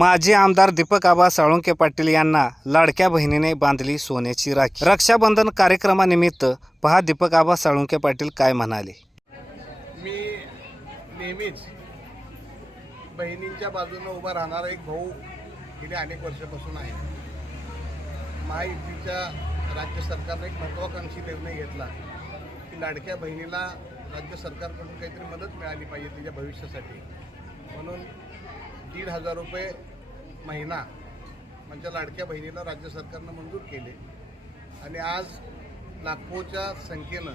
माजी आमदार दीपक आबा साळुंके पाटील यांना लाडक्या बहिणीने बांधली सोन्याची राखी. रक्षाबंधन कार्यक्रमानिमित्त पहा दीपक आबा साळुंके पाटील काय म्हणाले. मी नेहमीच बहिणींच्या बाजूनं उभा राहणारा एक भाऊ गेले अनेक वर्षापासून आहे. महायुतीच्या राज्य सरकारने एक महत्त्वाकांक्षी निर्णय घेतला की लाडक्या बहिणीला राज्य सरकारकडून काहीतरी मदत मिळाली पाहिजे तिच्या भविष्यासाठी. म्हणून दीड हजार रुपये महिना म्हणजे लाडक्या बहिणीला राज्य सरकारनं मंजूर केले. आणि आज लाखोच्या संख्येनं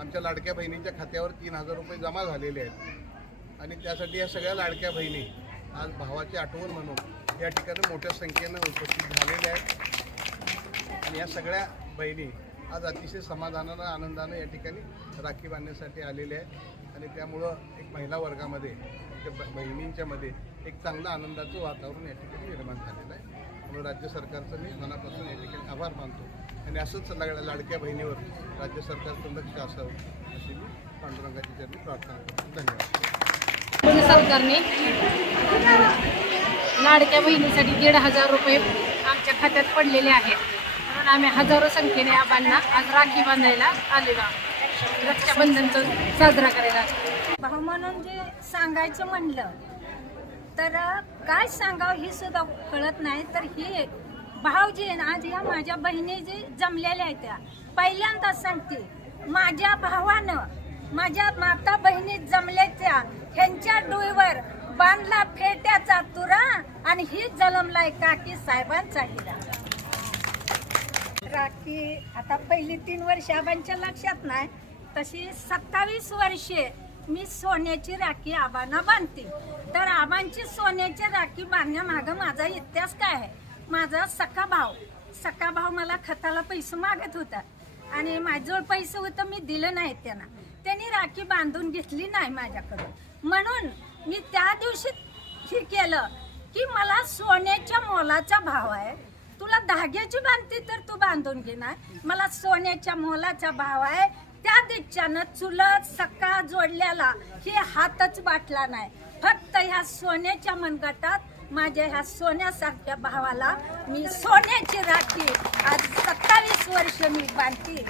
आमच्या लाडक्या बहिणींच्या खात्यावर तीन हजार रुपये जमा झालेले आहेत. आणि त्यासाठी या सगळ्या लाडक्या बहिणी आज भावाची आठवण म्हणून या ठिकाणी मोठ्या संख्येनं उपस्थित झालेल्या आहेत. आणि या सगळ्या बहिणी आज अतिशय समाधानानं आनंदानं या ठिकाणी राखी बांधण्यासाठी आलेले आहेत आणि त्यामुळं एक महिला वर्गामध्ये त्या ब- बहिणींच्यामध्ये एक चांगलं आनंदाचं वातावरण या ठिकाणी निर्माण झालेलं आहे. त्यामुळे राज्य सरकारचं मी मनापासून या ठिकाणी आभार मानतो. आणि असंच लाड लाडक्या बहिणीवर राज्य सरकारचं लक्ष असावं अशी मी पांडुरंगाची त्यांनी प्रार्थना करतो. धन्यवाद. सरकारने लाडक्या बहिणीसाठी दीड हजार रुपये आमच्या खात्यात पडलेले आहेत. म्हणून आम्ही हजारो संख्येने आबांना आज राखी बांधायला आलेलो आहोत. रक्षाबंधनचं साजरा करायला भाऊ म्हणून जे सांगायचं म्हणलं तर काय सांगावं हे सुद्धा कळत नाही. तर हे भाऊजी ना, आज या माझ्या बहिणी जे जमलेल्या आहेत त्या पहिल्यांदाच सांगते माझ्या भावानं माझ्या माता बहिणी जमल्याच्या ह्यांच्या डोईवर बांधला फेट्याचा तुरा आणि ही जलमलाय काकी साहेबांचा हिरा. राखी आता पहिली तीन वर्ष आबांच्या लक्षात नाही तशी सत्तावीस वर्षे मी सोन्याची राखी आबांना बांधते. तर आबांची सोन्याची राखी बांधण्यामागं माझा इतिहास काय आहे? माझा सखा भाऊ. सखा भाऊ मला खताला पैसे मागत होता. आणि माझ्याजवळ पैसे होतं मी दिलं नाही त्यांना. त्यांनी राखी बांधून घेतली नाही माझ्याकडून. म्हणून मी त्या दिवशी हे केलं की मला सोन्याच्या मोलाचा भाव आहे. तुला धाग्याची बांधते तर तू बांधून घेणार. मला सोन्याच्या मोलाचा भाव आहे. त्या दिच्छानं चुलत सक्का जोडल्याला हे हातच बाटला नाही. फक्त ह्या सोन्याच्या मनगटात माझ्या ह्या सोन्यासारख्या भावाला मी सोन्याची राखी. आज सत्तावीस वर्ष मी बांधते.